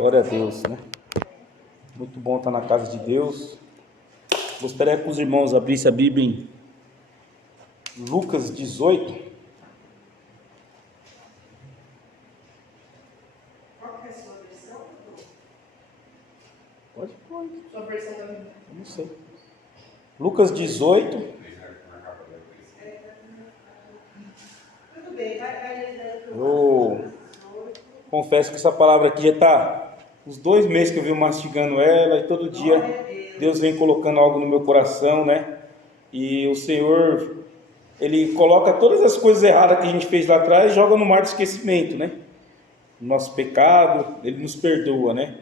Glória a Deus, né? Muito bom estar na casa de Deus. Gostaria que os irmãos abrissem a Bíblia em Lucas 18. Qual que é a sua versão? Pode. Sua versão da Bíblia? Não sei. Lucas 18. Tudo bem, vai. Eu confesso que essa palavra aqui já está uns 2 meses que eu venho mastigando ela, e todo dia Deus vem colocando algo no meu coração, né? E o Senhor, Ele coloca todas as coisas erradas que a gente fez lá atrás e joga no mar do esquecimento, né? O nosso pecado, Ele nos perdoa, né?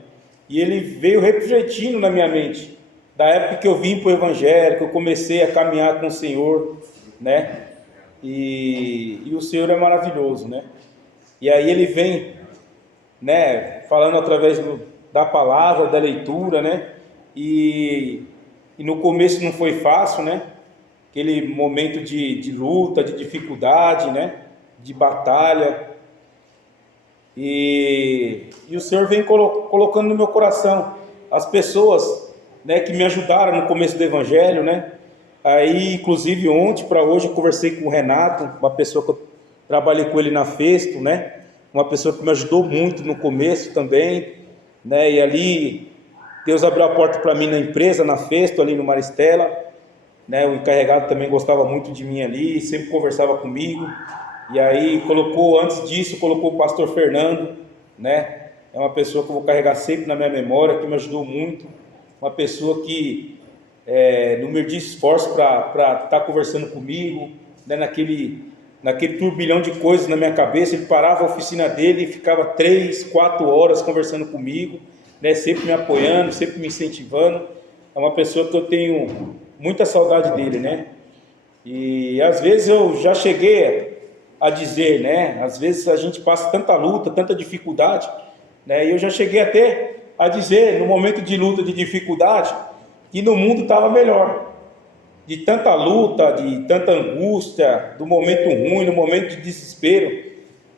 E Ele veio refletindo na minha mente, da época que eu vim para o Evangelho, que eu comecei a caminhar com o Senhor, né? E o Senhor é maravilhoso, né? E aí Ele vem, né, falando através da palavra, da leitura, né? E no começo não foi fácil, né? Aquele momento de luta, de dificuldade, né? De batalha. E o Senhor vem colocando no meu coração as pessoas, né, que me ajudaram no começo do Evangelho, né? Aí, inclusive, ontem para hoje, eu conversei com o Renato, uma pessoa que eu trabalhei com ele na Festo, né? Uma pessoa que me ajudou muito no começo também, né? E ali, Deus abriu a porta para mim na empresa, na Festo, ali no Maristela, né? O encarregado também gostava muito de mim ali, sempre conversava comigo. E aí, antes disso, colocou o pastor Fernando, né? É uma pessoa que eu vou carregar sempre na minha memória, que me ajudou muito. Uma pessoa que não media esforço para estar conversando comigo, né? Naquele turbilhão de coisas na minha cabeça. Ele parava a oficina dele e ficava 3, 4 horas conversando comigo, né? Sempre me apoiando, sempre me incentivando. É uma pessoa que eu tenho muita saudade dele, né? E às vezes eu já cheguei a dizer, né? Às vezes a gente passa tanta luta, tanta dificuldade, né? E eu já cheguei até a dizer, no momento de luta, de dificuldade, que no mundo estava melhor. De tanta luta, de tanta angústia, do momento ruim, no momento de desespero,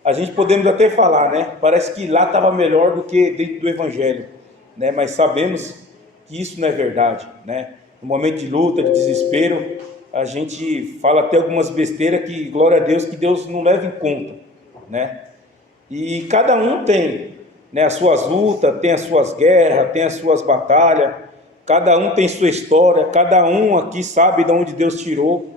a gente podemos até falar, né? Parece que lá estava melhor do que dentro do Evangelho, né? Mas sabemos que isso não é verdade, né? No momento de luta, de desespero, a gente fala até algumas besteiras que, glória a Deus, que Deus não leva em conta, né? E cada um tem, né, as suas lutas, tem as suas guerras, tem as suas batalhas, cada um tem sua história, cada um aqui sabe de onde Deus tirou,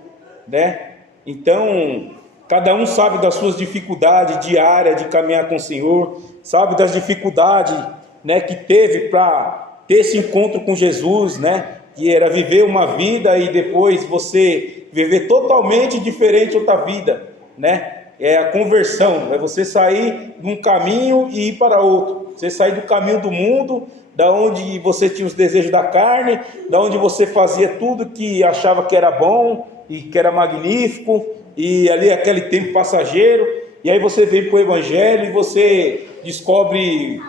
né? Então, cada um sabe das suas dificuldades diárias de caminhar com o Senhor, sabe das dificuldades, né, que teve para ter esse encontro com Jesus, né? Que era viver uma vida e depois você viver totalmente diferente outra vida, né? É a conversão, é você sair de um caminho e ir para outro. Você sair do caminho do mundo, da onde você tinha os desejos da carne, da onde você fazia tudo que achava que era bom e que era magnífico, e ali aquele tempo passageiro, e aí você vem para o Evangelho e você descobre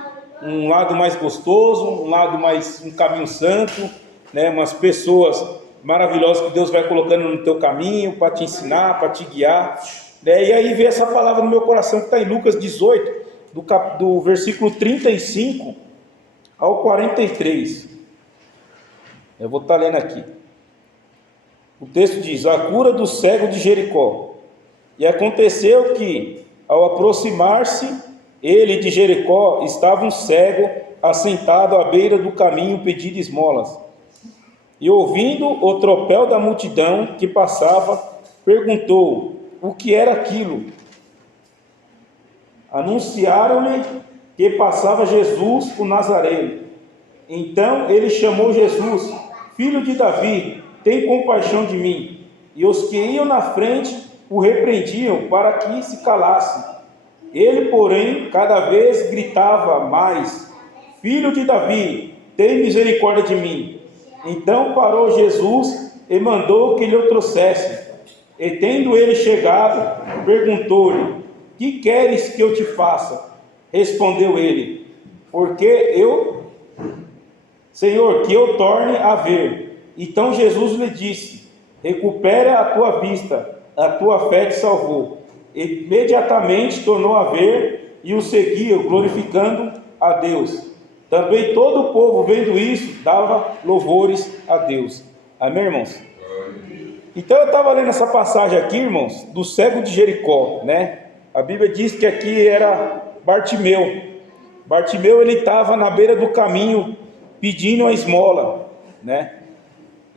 um lado mais gostoso, um caminho santo, né? Umas pessoas maravilhosas que Deus vai colocando no teu caminho para te ensinar, para te guiar, né? E aí vem essa palavra no meu coração que está em Lucas 18, do versículo 35 ao 43. Eu vou estar lendo aqui. O texto diz: a cura do cego de Jericó. E aconteceu que, ao aproximar-se ele de Jericó, estava um cego assentado à beira do caminho pedindo esmolas. E ouvindo o tropel da multidão que passava, perguntou o que era aquilo. Anunciaram-lhe que passava Jesus o Nazareno. Então ele chamou Jesus: filho de Davi, tem compaixão de mim. E os que iam na frente o repreendiam para que se calasse. Ele, porém, cada vez gritava mais: filho de Davi, tem misericórdia de mim. Então parou Jesus e mandou que lhe o trouxesse. E tendo ele chegado, perguntou-lhe: que queres que eu te faça? Respondeu ele: Senhor, que eu torne a ver. Então Jesus lhe disse: recupera a tua vista, a tua fé te salvou. Imediatamente tornou a ver e o seguia, glorificando a Deus. Também todo o povo, vendo isso, dava louvores a Deus. Amém, irmãos? Então eu estava lendo essa passagem aqui, irmãos, do cego de Jericó, né? A Bíblia diz que aqui era Bartimeu. Bartimeu, ele estava na beira do caminho pedindo a esmola, né?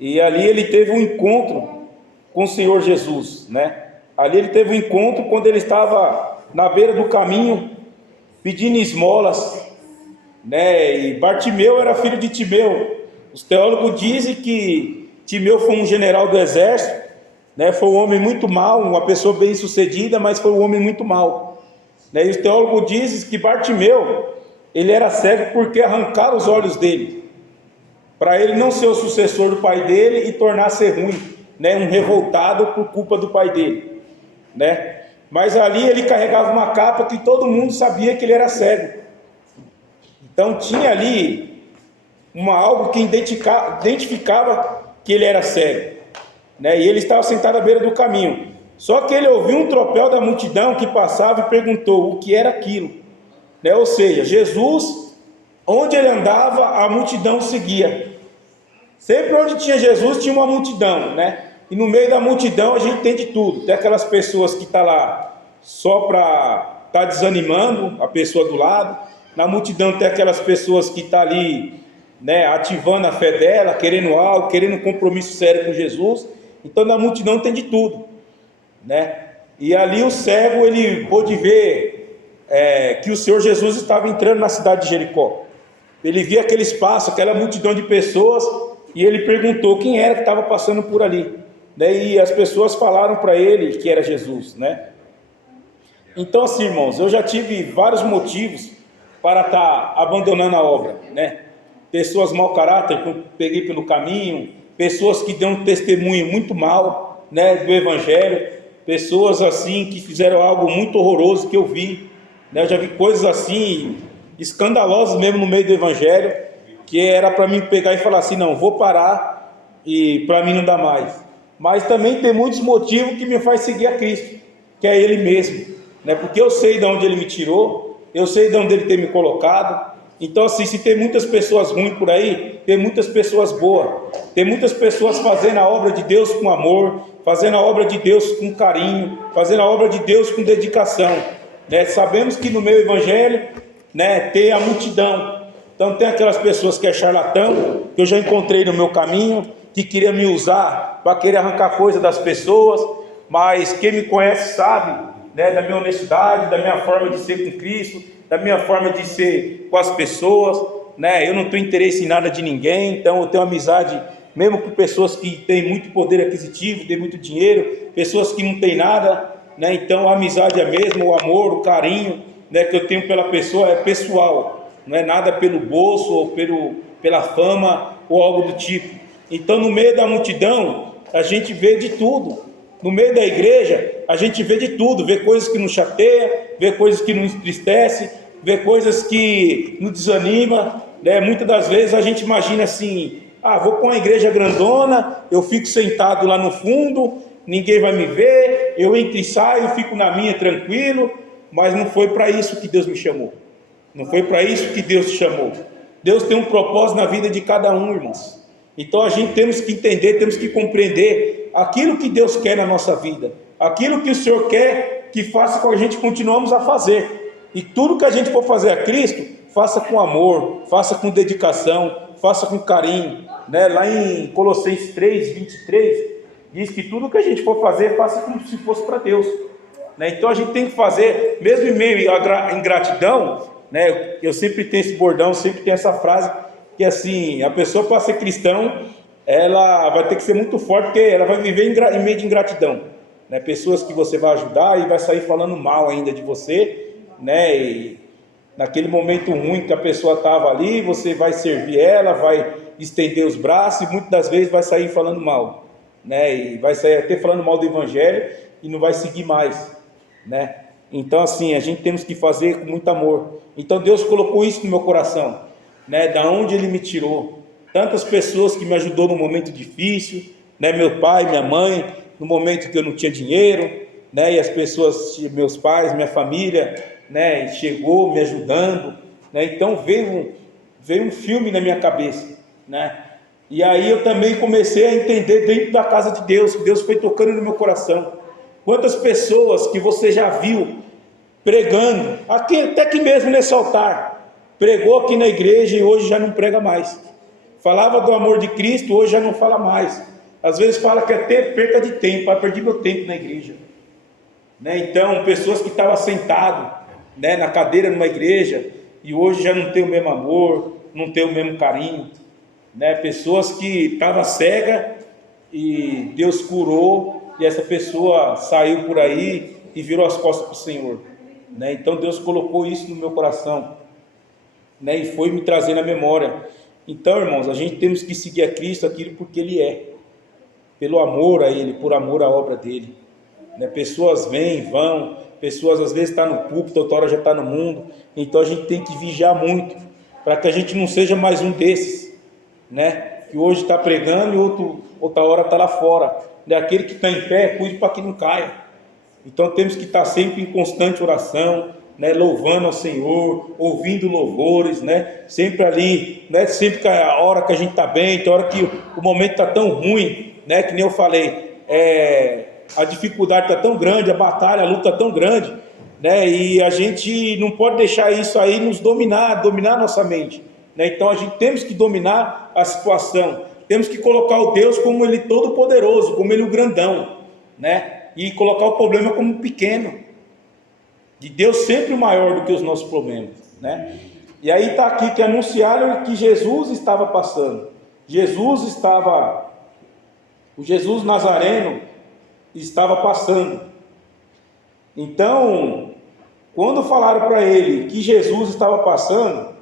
E ali ele teve um encontro com o Senhor Jesus, né? Ali ele teve um encontro quando ele estava na beira do caminho pedindo esmolas, né? E Bartimeu era filho de Timeu. Os teólogos dizem que Timeu foi um general do exército, né? Foi um homem muito mau, uma pessoa bem sucedida, mas foi um homem muito mau, né? E os teólogos dizem que Bartimeu, ele era cego porque arrancaram os olhos dele, para ele não ser o sucessor do pai dele e tornar-se ruim, né? Um revoltado por culpa do pai dele, né? Mas ali ele carregava uma capa que todo mundo sabia que ele era cego. Então tinha ali algo que identificava que ele era cego, né? E ele estava sentado à beira do caminho. Só que ele ouviu um tropel da multidão que passava e perguntou o que era aquilo, né? Ou seja, Jesus, onde ele andava, a multidão seguia. Sempre onde tinha Jesus tinha uma multidão, né? E no meio da multidão a gente tem de tudo. Tem aquelas pessoas que estão lá só para estar desanimando a pessoa do lado. Na multidão tem aquelas pessoas que estão ali, né, ativando a fé dela, querendo algo, querendo um compromisso sério com Jesus. Então na multidão tem de tudo, né? E ali o cego, ele pôde ver que o Senhor Jesus estava entrando na cidade de Jericó. Ele via aquele espaço, aquela multidão de pessoas, e ele perguntou quem era que estava passando por ali. Daí as pessoas falaram para ele que era Jesus, né? Então assim, irmãos, eu já tive vários motivos para estar abandonando a obra, né? Pessoas mau caráter que eu peguei pelo caminho, pessoas que dão um testemunho muito mal, né, do Evangelho, pessoas assim que fizeram algo muito horroroso que eu vi, né? Eu já vi coisas assim escandalosas mesmo no meio do Evangelho, que era para mim pegar e falar assim, não, vou parar e para mim não dá mais. Mas também tem muitos motivos que me faz seguir a Cristo, que é Ele mesmo, né? Porque eu sei de onde Ele me tirou, eu sei de onde Ele tem me colocado. Então assim, se tem muitas pessoas ruins por aí, tem muitas pessoas boas, tem muitas pessoas fazendo a obra de Deus com amor, fazendo a obra de Deus com carinho, fazendo a obra de Deus com dedicação, né? Sabemos que no meu Evangelho, né, tem a multidão. Então tem aquelas pessoas que é charlatão, que eu já encontrei no meu caminho, que queria me usar para querer arrancar coisa das pessoas, mas quem me conhece sabe, né, da minha honestidade, da minha forma de ser com Cristo, da minha forma de ser com as pessoas, né? Eu não tenho interesse em nada de ninguém, então eu tenho amizade mesmo com pessoas que têm muito poder aquisitivo, têm muito dinheiro, pessoas que não têm nada, né? Então a amizade é mesmo, o amor, o carinho, né, que eu tenho pela pessoa é pessoal, não é nada pelo bolso ou pela fama ou algo do tipo. Então no meio da multidão a gente vê de tudo. No meio da igreja a gente vê de tudo, vê coisas que nos chateia, vê coisas que nos entristece, vê coisas que nos desanima, né? Muitas das vezes a gente imagina assim, vou para uma igreja grandona, eu fico sentado lá no fundo, ninguém vai me ver, eu entro e saio, fico na minha tranquilo, mas não foi para isso que Deus me chamou, não foi para isso que Deus te chamou. Deus tem um propósito na vida de cada um, irmãos. Então a gente temos que entender, temos que compreender aquilo que Deus quer na nossa vida, aquilo que o Senhor quer que faça com que a gente continuemos a fazer. E tudo que a gente for fazer a Cristo, faça com amor, faça com dedicação, faça com carinho, né? Lá em Colossenses 3:23 diz que tudo que a gente for fazer, faça como se fosse para Deus, né? Então a gente tem que fazer, mesmo em meio à ingratidão, né? Eu sempre tenho esse bordão, sempre tenho essa frase, que assim, a pessoa para ser cristão, ela vai ter que ser muito forte, porque ela vai viver em meio de ingratidão, né? Pessoas que você vai ajudar e vai sair falando mal ainda de você, né? E naquele momento ruim que a pessoa estava ali, você vai servir ela, vai estender os braços e muitas das vezes vai sair falando mal, né? E vai sair até falando mal do Evangelho e não vai seguir mais, né? Então assim, a gente temos que fazer com muito amor. Então Deus colocou isso no meu coração, né? Da onde Ele me tirou, tantas pessoas que me ajudou no momento difícil, né? Meu pai, minha mãe, no momento que eu não tinha dinheiro, né? E as pessoas, meus pais, minha família, né? Chegou me ajudando, né? Então veio um filme na minha cabeça, né? E aí eu também comecei a entender dentro da casa de Deus, que Deus foi tocando no meu coração. Quantas pessoas que você já viu pregando, aqui, até que mesmo nesse altar, pregou aqui na igreja e hoje já não prega mais. Falava do amor de Cristo, hoje já não fala mais. Às vezes fala que é perca de tempo, perdi meu tempo na igreja. Né? Então, pessoas que estavam sentadas, né, na cadeira numa igreja, e hoje já não tem o mesmo amor, não tem o mesmo carinho. Né? Pessoas que estavam cegas e Deus curou, e essa pessoa saiu por aí e virou as costas para o Senhor. Né? Então Deus colocou isso no meu coração, né? E foi me trazendo a memória. Então, irmãos, a gente temos que seguir a Cristo aquilo porque Ele é, pelo amor a Ele, por amor à obra dEle. Né? Pessoas vêm, vão, pessoas às vezes estão no púlpito, outra hora já está no mundo. Então a gente tem que vigiar muito, para que a gente não seja mais um desses, né? Que hoje está pregando e outra hora está lá fora. Né? Aquele que está em pé, cuide para que não caia. Então temos que estar sempre em constante oração, né? Louvando ao Senhor, ouvindo louvores, né? Sempre ali, né? Sempre que a hora que a gente está bem, tem hora que o momento está tão ruim, né? Que nem eu falei, a dificuldade está tão grande, a batalha, a luta está tão grande, né? E a gente não pode deixar isso aí nos dominar a nossa mente, né? Então a gente temos que dominar a situação, temos que colocar o Deus como Ele todo poderoso, como Ele o grandão, né? E colocar o problema como pequeno, de Deus sempre maior do que os nossos problemas, né? E aí está aqui que anunciaram que Jesus estava passando. O Jesus Nazareno estava passando. Então, quando falaram para ele que Jesus estava passando,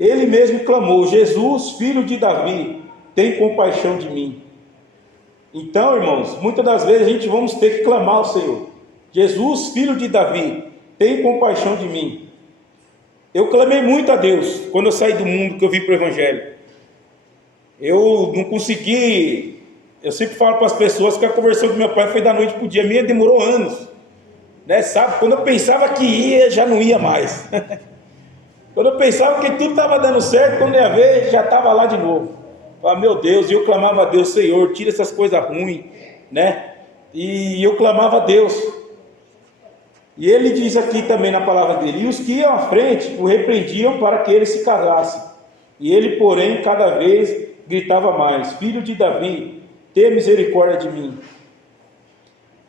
ele mesmo clamou: Jesus, filho de Davi, tem compaixão de mim. Então, irmãos, muitas das vezes a gente vamos ter que clamar ao Senhor: Jesus, filho de Davi, tem compaixão de mim. Eu clamei muito a Deus quando eu saí do mundo, que eu vim para o Evangelho. Eu não consegui. Eu sempre falo para as pessoas que a conversão do meu pai foi da noite para o dia. A minha demorou anos, né? Sabe? Quando eu pensava que ia, já não ia mais. Quando eu pensava que tudo estava dando certo, quando ia ver, já estava lá de novo. Ah, meu Deus, e eu clamava a Deus: Senhor, tira essas coisas ruins, né? E eu clamava a Deus. E ele diz aqui também na palavra dele: e os que iam à frente o repreendiam para que ele se casasse. E ele, porém, cada vez gritava mais: Filho de Davi, tenha misericórdia de mim.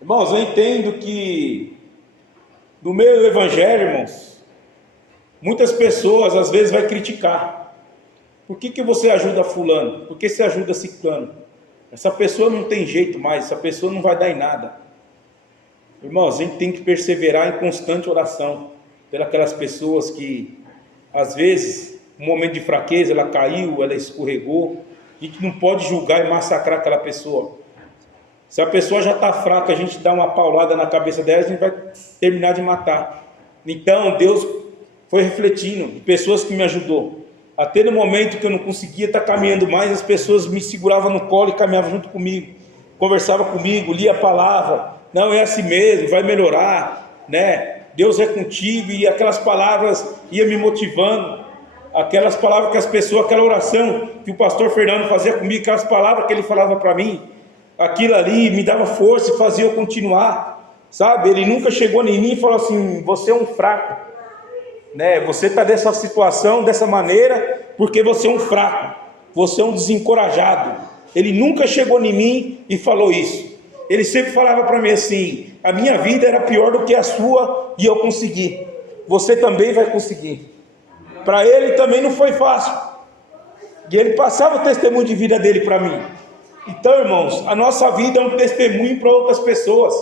Irmãos, eu entendo que no meio do Evangelho, irmãos, muitas pessoas às vezes vai criticar. Por que você ajuda fulano? Por que você ajuda ciclano? Essa pessoa não tem jeito mais, essa pessoa não vai dar em nada. Irmãos, a gente tem que perseverar em constante oração pelas pessoas que, às vezes, no momento de fraqueza, ela caiu, ela escorregou. A gente não pode julgar e massacrar aquela pessoa. Se a pessoa já está fraca, a gente dá uma paulada na cabeça dela, a gente vai terminar de matar. Então, Deus foi refletindo de pessoas que me ajudou. Até no momento que eu não conseguia estar caminhando mais, as pessoas me seguravam no colo e caminhavam junto comigo, conversavam comigo, lia a palavra. Não, é assim mesmo, vai melhorar, né? Deus é contigo. E aquelas palavras iam me motivando, aquelas palavras que as pessoas, aquela oração que o pastor Fernando fazia comigo, aquelas palavras que ele falava para mim, aquilo ali me dava força e fazia eu continuar, sabe? Ele nunca chegou em mim e falou assim: você é um fraco, né? Você está nessa situação, dessa maneira, porque você é um fraco, você é um desencorajado. Ele nunca chegou em mim e falou isso. Ele sempre falava para mim assim: a minha vida era pior do que a sua e eu consegui, você também vai conseguir. Para ele também não foi fácil, e ele passava o testemunho de vida dele para mim. Então, irmãos, a nossa vida é um testemunho para outras pessoas.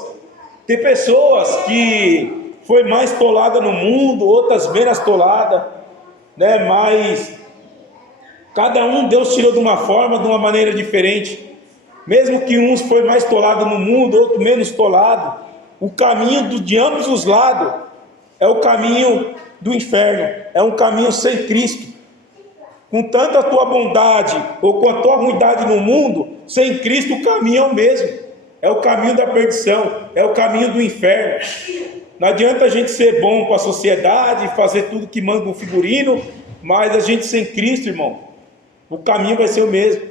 Tem pessoas que foi mais tolada no mundo, outras menos tolada, né? Mas cada um Deus tirou de uma forma, de uma maneira diferente. Mesmo que uns foi mais tolado no mundo, outro menos tolado, o caminho de ambos os lados é o caminho do inferno, é um caminho sem Cristo. Com tanta tua bondade ou com a tua ruindade no mundo, sem Cristo o caminho é o mesmo, é o caminho da perdição, é o caminho do inferno. Não adianta a gente ser bom para a sociedade, fazer tudo que manda um figurino, Mas a gente sem Cristo, irmão, o caminho vai ser o mesmo.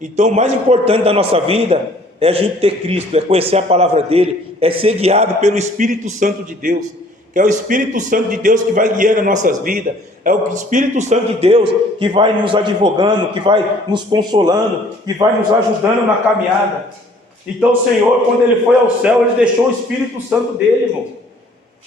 Então o mais importante da nossa vida é a gente ter Cristo, é conhecer a palavra dele, é ser guiado pelo Espírito Santo de Deus, que é o Espírito Santo de Deus que vai guiando as nossas vidas, é o Espírito Santo de Deus que vai nos advogando, que vai nos consolando, que vai nos ajudando na caminhada. Então o Senhor, quando ele foi ao céu, ele deixou o Espírito Santo dele, irmão.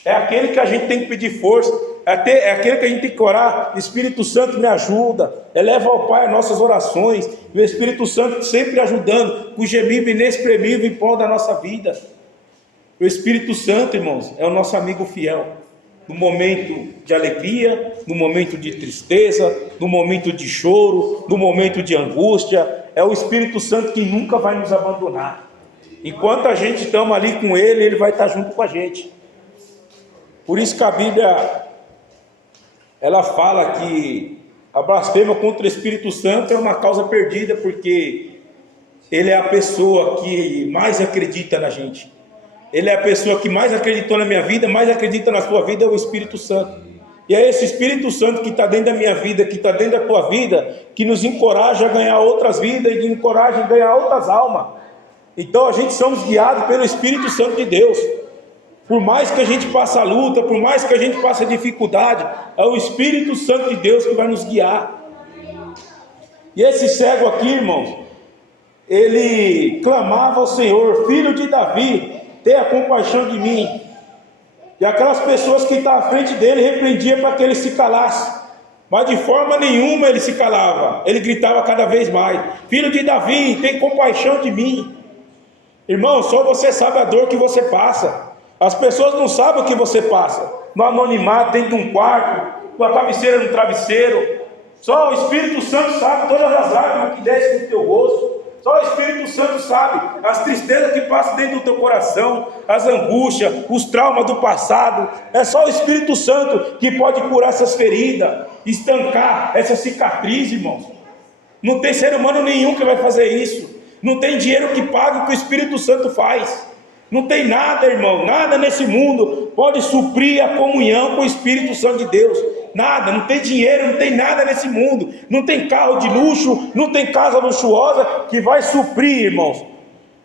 É aquele que a gente tem que pedir força, é aquele que a gente tem que orar. Espírito Santo me ajuda, eleva ao Pai as nossas orações, e o Espírito Santo sempre ajudando, com gemido inexprimível em prol da nossa vida. O Espírito Santo, irmãos, é o nosso amigo fiel, no momento de alegria, no momento de tristeza, no momento de choro, no momento de angústia. É o Espírito Santo que nunca vai nos abandonar. Enquanto a gente estamos ali com ele, ele vai estar junto com a gente. Por isso que a Bíblia, ela fala que a blasfêmia contra o Espírito Santo é uma causa perdida, porque ele é a pessoa que mais acredita na gente. Ele é a pessoa que mais acreditou na minha vida, mais acredita na sua vida, é o Espírito Santo. E é esse Espírito Santo que está dentro da minha vida, que está dentro da tua vida, que nos encoraja a ganhar outras vidas e encoraja a ganhar outras almas. Então a gente somos guiados pelo Espírito Santo de Deus. Por mais que a gente passe a luta, por mais que a gente passe a dificuldade, é o Espírito Santo de Deus que vai nos guiar. E esse cego aqui, irmãos, ele clamava ao Senhor: filho de Davi, tenha compaixão de mim. E aquelas pessoas que estavam à frente dele repreendiam para que ele se calasse, mas de forma nenhuma ele se calava, ele gritava cada vez mais: filho de Davi, tem compaixão de mim. Irmão, só você sabe a dor que você passa. As pessoas não sabem o que você passa, no anonimato, dentro de um quarto, com a cabeceira no travesseiro. Só o Espírito Santo sabe todas as lágrimas que descem no teu rosto. Só o Espírito Santo sabe as tristezas que passam dentro do teu coração, as angústias, os traumas do passado. É só o Espírito Santo que pode curar essas feridas, estancar essa cicatriz, irmãos. Não tem ser humano nenhum que vai fazer isso. Não tem dinheiro que pague o que o Espírito Santo faz. Não tem nada, irmão, nada nesse mundo pode suprir a comunhão com o Espírito Santo de Deus. Nada, não tem dinheiro, não tem nada nesse mundo. Não tem carro de luxo, não tem casa luxuosa que vai suprir, irmãos,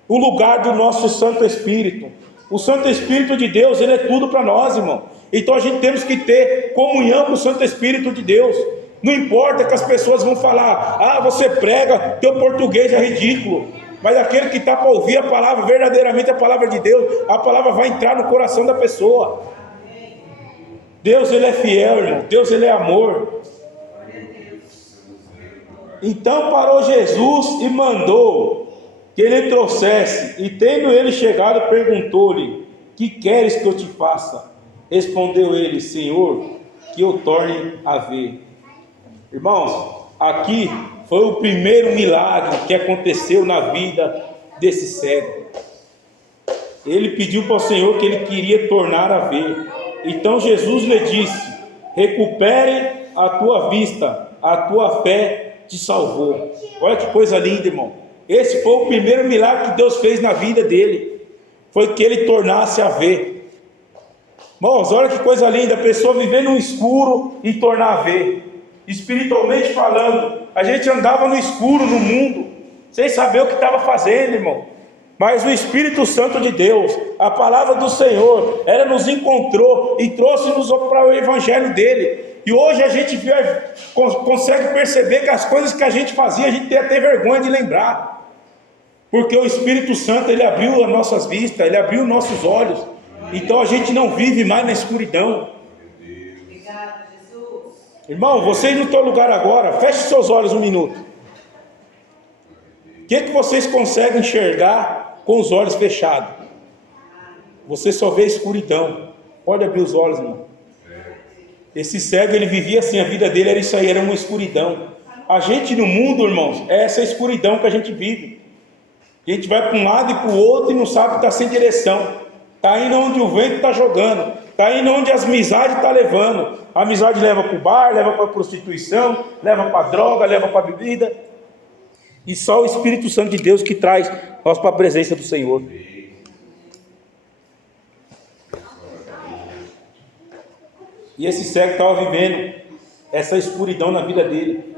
o lugar do nosso Santo Espírito. O Santo Espírito de Deus, ele é tudo para nós, irmão. Então a gente temos que ter comunhão com o Santo Espírito de Deus. Não importa que as pessoas vão falar: ah, você prega, teu português é ridículo. Mas aquele que está para ouvir a palavra, verdadeiramente a palavra de Deus, a palavra vai entrar no coração da pessoa. Deus, ele é fiel, irmão. Deus, ele é amor. Então parou Jesus e mandou que ele trouxesse. E tendo ele chegado, perguntou-lhe: que queres que eu te faça? Respondeu ele: Senhor, que eu torne a ver. Irmãos, aqui foi o primeiro milagre que aconteceu na vida desse cego. Ele pediu para o Senhor que ele queria tornar a ver. Então Jesus lhe disse: recupere a tua vista, a tua fé te salvou. Olha que coisa linda, irmão. Esse foi o primeiro milagre que Deus fez na vida dele. Foi que ele tornasse a ver. Irmãos, olha que coisa linda, a pessoa viver no escuro e tornar a ver. Espiritualmente falando, a gente andava no escuro no mundo, sem saber o que estava fazendo, irmão. Mas o Espírito Santo de Deus, a palavra do Senhor, ela nos encontrou e trouxe-nos para o Evangelho dele. E hoje a gente consegue perceber que as coisas que a gente fazia, a gente tem até vergonha de lembrar. Porque o Espírito Santo, ele abriu as nossas vistas, ele abriu nossos olhos. Então a gente não vive mais na escuridão. Irmão, vocês no teu lugar agora, feche seus olhos um minuto. O que vocês conseguem enxergar com os olhos fechados? Você só vê escuridão. Pode abrir os olhos, irmão. Esse cego, ele vivia assim, a vida dele era isso aí, era uma escuridão. A gente no mundo, irmãos, é essa escuridão que a gente vive. A gente vai para um lado e para o outro e não sabe que está sem direção. Está indo onde o vento está jogando. Está indo onde as amizades estão levando. A amizade leva para o bar, leva para a prostituição, leva para a droga, leva para a bebida. E só o Espírito Santo de Deus que traz nós para a presença do Senhor. E esse cego estava vivendo essa escuridão na vida dele,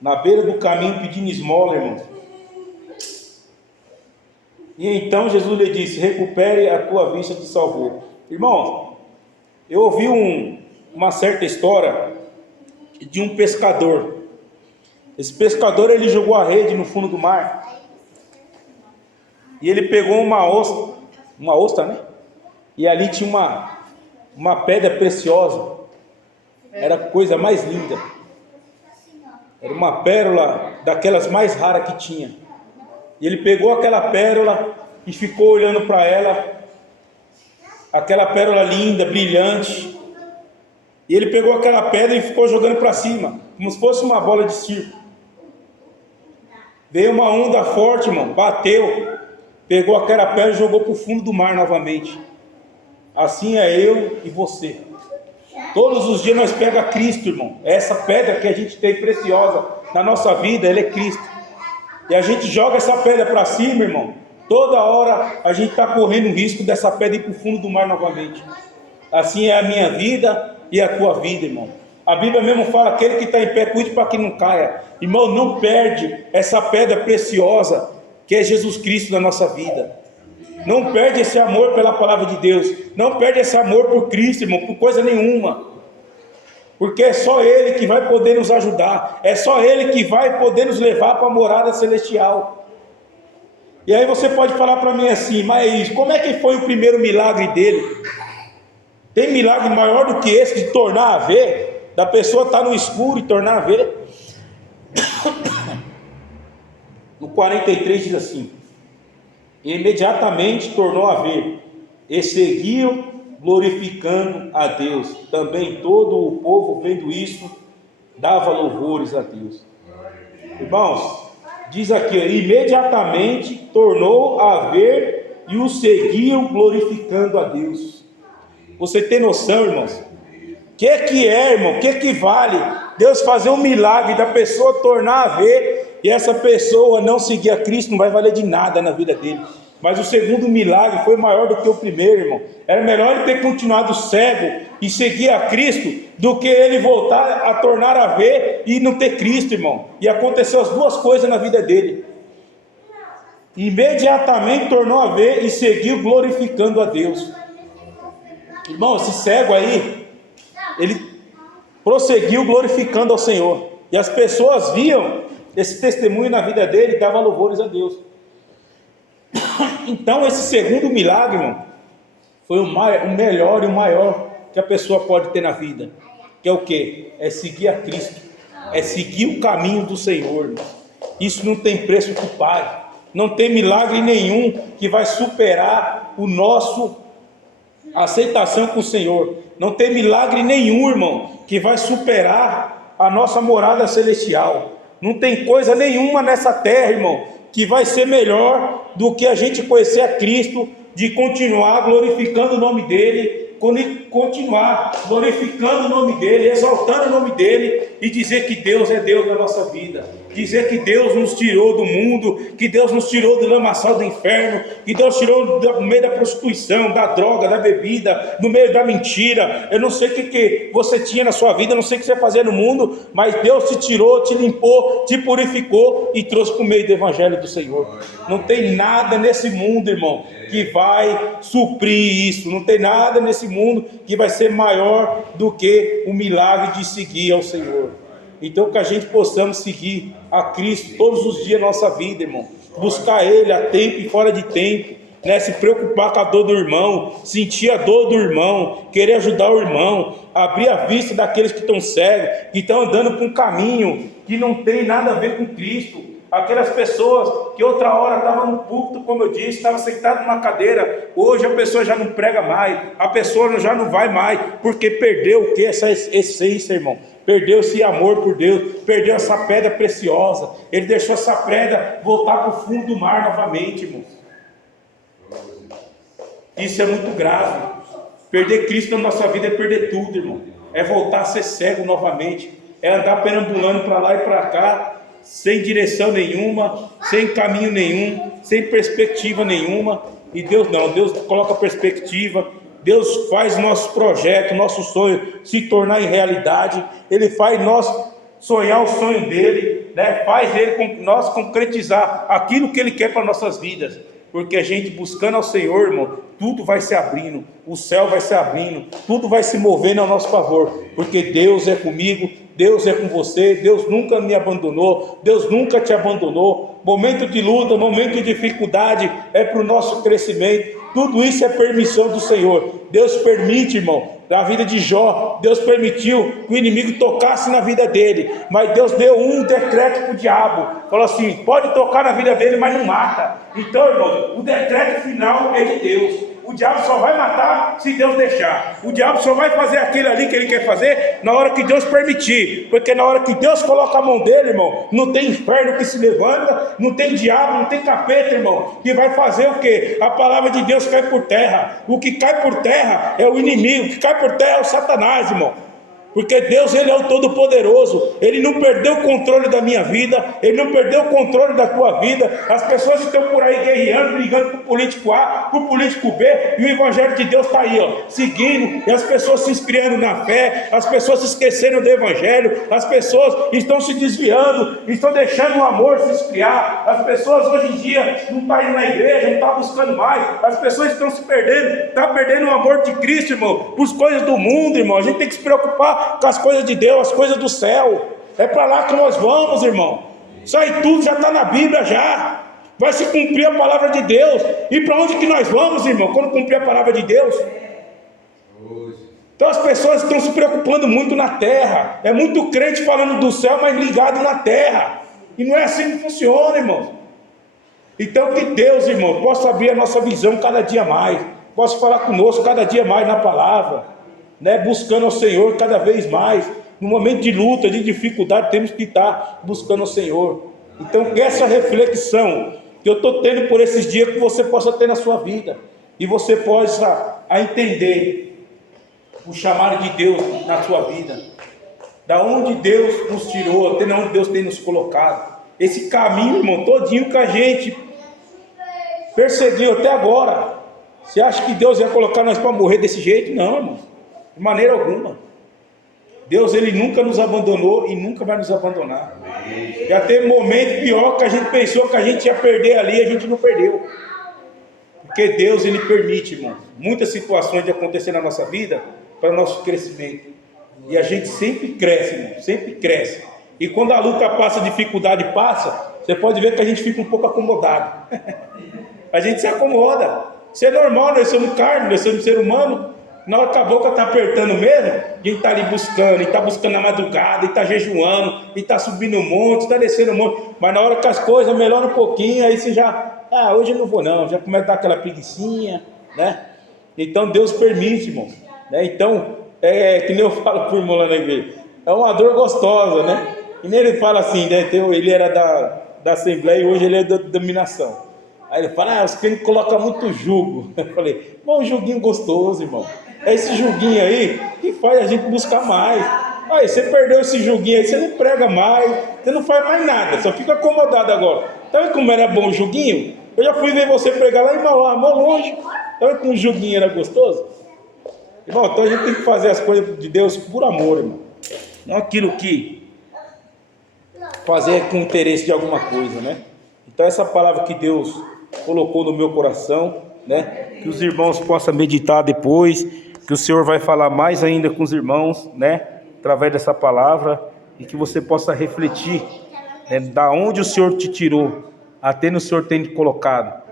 na beira do caminho pedindo esmola, irmão. E então Jesus lhe disse: recupere a tua vista, te salvou. Irmão, eu ouvi uma certa história de um pescador. Esse pescador, ele jogou a rede no fundo do mar e ele pegou uma ostra, né? E ali tinha uma pedra preciosa. Era a coisa mais linda. Era uma pérola daquelas mais raras que tinha. E ele pegou aquela pérola e ficou olhando para ela, aquela pérola linda, brilhante. E ele pegou aquela pedra e ficou jogando para cima, como se fosse uma bola de circo. Veio uma onda forte, irmão, bateu, pegou aquela pedra e jogou para o fundo do mar novamente. Assim é eu e você. Todos os dias nós pegamos Cristo, irmão. Essa pedra que a gente tem preciosa na nossa vida, ela é Cristo. E a gente joga essa pedra para cima, irmão. Toda hora a gente está correndo o risco dessa pedra ir para o fundo do mar novamente. Assim é a minha vida e a tua vida, irmão. A Bíblia mesmo fala: aquele que está em pé, cuide para que não caia. Irmão, não perde essa pedra preciosa que é Jesus Cristo na nossa vida. Não perde esse amor pela palavra de Deus. Não perde esse amor por Cristo, irmão, por coisa nenhuma. Porque é só Ele que vai poder nos ajudar. É só Ele que vai poder nos levar para a morada celestial. E aí você pode falar para mim assim: mas como é que foi o primeiro milagre dele? Tem milagre maior do que esse de tornar a ver? Da pessoa estar no escuro e tornar a ver? No 43 diz assim: e imediatamente tornou a ver, e seguiu glorificando a Deus. Também todo o povo, vendo isso, dava louvores a Deus. Irmãos, diz aqui: imediatamente tornou a ver e o seguiu glorificando a Deus. Você tem noção, irmãos? O que é, irmão? O que vale Deus fazer um milagre da pessoa tornar a ver e essa pessoa não seguir a Cristo? Não vai valer de nada na vida dele. Mas o segundo milagre foi maior do que o primeiro, irmão. Era melhor ele ter continuado cego e seguir a Cristo do que ele voltar a tornar a ver e não ter Cristo, irmão. E aconteceu as duas coisas na vida dele. Imediatamente tornou a ver e seguiu glorificando a Deus. Irmão, esse cego aí, ele prosseguiu glorificando ao Senhor. E as pessoas viam esse testemunho na vida dele e davam louvores a Deus. Então esse segundo milagre, irmão, foi o melhor e o maior que a pessoa pode ter na vida. Que é o quê? É seguir a Cristo. É seguir o caminho do Senhor, irmão. Isso não tem preço que pague. Não tem milagre nenhum que vai superar o nosso aceitação com o Senhor. Não tem milagre nenhum, irmão, que vai superar a nossa morada celestial. Não tem coisa nenhuma nessa terra, irmão, que vai ser melhor do que a gente conhecer a Cristo, de continuar glorificando o nome dEle, continuar glorificando o nome dEle, exaltando o nome dEle e dizer que Deus é Deus na nossa vida. Dizer que Deus nos tirou do mundo, que Deus nos tirou do lamaçal do inferno, que Deus tirou do meio da prostituição, da droga, da bebida, no meio da mentira. Eu não sei o que você tinha na sua vida, eu não sei o que você fazia no mundo, mas Deus te tirou, te limpou, te purificou e trouxe para o meio do evangelho do Senhor. Não tem nada nesse mundo, irmão, que vai suprir isso. Não tem nada nesse mundo que vai ser maior do que o milagre de seguir ao Senhor. Então que a gente possamos seguir a Cristo todos os dias da nossa vida, irmão. Buscar Ele a tempo e fora de tempo, né? Se preocupar com a dor do irmão, sentir a dor do irmão, querer ajudar o irmão, abrir a vista daqueles que estão cegos, que estão andando por um caminho que não tem nada a ver com Cristo. Aquelas pessoas que outra hora estavam no púlpito, como eu disse, estava sentado numa cadeira, hoje a pessoa já não prega mais, a pessoa já não vai mais, porque perdeu o que? Essa essência, irmão. Perdeu esse amor por Deus, perdeu essa pedra preciosa. Ele deixou essa pedra voltar para o fundo do mar novamente, irmão. Isso é muito grave. Perder Cristo na nossa vida é perder tudo, irmão. É voltar a ser cego novamente. É andar perambulando para lá e para cá, sem direção nenhuma, sem caminho nenhum, sem perspectiva nenhuma. E Deus não, Deus coloca perspectiva, Deus faz nosso projeto, nosso sonho se tornar em realidade. Ele faz nós sonhar o sonho dele, né? Faz nós concretizar aquilo que ele quer para nossas vidas. Porque a gente buscando ao Senhor, irmão, tudo vai se abrindo, o céu vai se abrindo, tudo vai se movendo ao nosso favor, porque Deus é comigo, Deus é com você, Deus nunca me abandonou, Deus nunca te abandonou. Momento de luta, momento de dificuldade é para o nosso crescimento, tudo isso é permissão do Senhor. Deus permite, irmão, na vida de Jó, Deus permitiu que o inimigo tocasse na vida dele, mas Deus deu um decreto para o diabo, falou assim, pode tocar na vida dele, mas não mata. Então, irmão, o decreto final é de Deus. O diabo só vai matar se Deus deixar. O diabo só vai fazer aquilo ali que ele quer fazer na hora que Deus permitir. Porque na hora que Deus coloca a mão dele, irmão, não tem inferno que se levanta, não tem diabo, não tem capeta, irmão, que vai fazer o quê? A palavra de Deus cai por terra. O que cai por terra é o inimigo, o que cai por terra é o Satanás, irmão. Porque Deus, Ele é o Todo-Poderoso. Ele não perdeu o controle da minha vida. Ele não perdeu o controle da tua vida. As pessoas estão por aí guerreando, brigando com o político A, com o político B. E o Evangelho de Deus está aí, ó, seguindo. E as pessoas se esfriando na fé. As pessoas se esquecendo do Evangelho. As pessoas estão se desviando. Estão deixando o amor se esfriar. As pessoas hoje em dia não estão indo na igreja, não estão buscando mais. As pessoas estão se perdendo. Está perdendo o amor de Cristo, irmão, por coisas do mundo, irmão. A gente tem que se preocupar com as coisas de Deus, as coisas do céu. É para lá que nós vamos, irmão. Isso aí tudo já está na Bíblia já. Vai se cumprir a palavra de Deus. E para onde que nós vamos, irmão, quando cumprir a palavra de Deus? Então as pessoas estão se preocupando muito na terra. É muito crente falando do céu, mas ligado na terra. E não é assim que funciona, irmão. Então que Deus, irmão, possa abrir a nossa visão cada dia mais. Possa falar conosco cada dia mais na palavra, né, buscando ao Senhor cada vez mais. No momento de luta, de dificuldade, temos que estar buscando ao Senhor. Então essa reflexão que eu estou tendo por esses dias, que você possa ter na sua vida, e você possa entender o chamado de Deus na sua vida, da onde Deus nos tirou, até onde Deus tem nos colocado, esse caminho, irmão, todinho que a gente perseguiu até agora. Você acha que Deus ia colocar nós para morrer desse jeito? Não, irmão, de maneira alguma. Deus, Ele nunca nos abandonou e nunca vai nos abandonar. Já teve momento pior que a gente pensou que a gente ia perder ali, a gente não perdeu. Porque Deus, Ele permite, irmão, muitas situações de acontecer na nossa vida para o nosso crescimento. E a gente sempre cresce, irmão, sempre cresce. E quando a luta passa, a dificuldade passa, você pode ver que a gente fica um pouco acomodado. A gente se acomoda. Isso é normal, nós somos carne, nós somos ser humano. Na hora que a boca está apertando mesmo, a gente está ali buscando, e está buscando na madrugada, e está jejuando, e está subindo um monte, está descendo um monte. Mas na hora que as coisas melhoram um pouquinho, aí você já, hoje eu não vou não, já começa a dar aquela preguicinha, né? Então Deus permite, irmão, né? Então, que nem eu falo para o irmão lá na igreja, é uma dor gostosa, né? E nem ele fala assim, né? Ele era da Assembleia e hoje ele é da dominação. Aí ele fala, os crentes colocam muito jugo. Eu falei, um juguinho gostoso, irmão. É esse juguinho aí que faz a gente buscar mais. Aí você perdeu esse juguinho aí, você não prega mais, você não faz mais nada, só fica acomodado agora. Tá vendo como era bom o juguinho? Eu já fui ver você pregar lá em Mauá, mó longe. Tá vendo como o juguinho era gostoso? Irmão, então a gente tem que fazer as coisas de Deus por amor, irmão. Não aquilo que fazer com interesse de alguma coisa, né? Então essa palavra que Deus colocou no meu coração, né? Que os irmãos possam meditar depois, que o Senhor vai falar mais ainda com os irmãos, né? Através dessa palavra, e que você possa refletir, né? Da onde o Senhor te tirou, até no Senhor tem te colocado.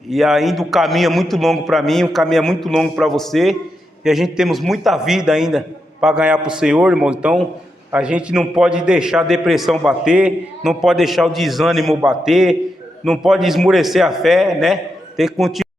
E ainda o caminho é muito longo para mim, o caminho é muito longo para você, e a gente temos muita vida ainda para ganhar para o Senhor, irmão. Então a gente não pode deixar a depressão bater, não pode deixar o desânimo bater, não pode esmurecer a fé, né? Tem que continuar.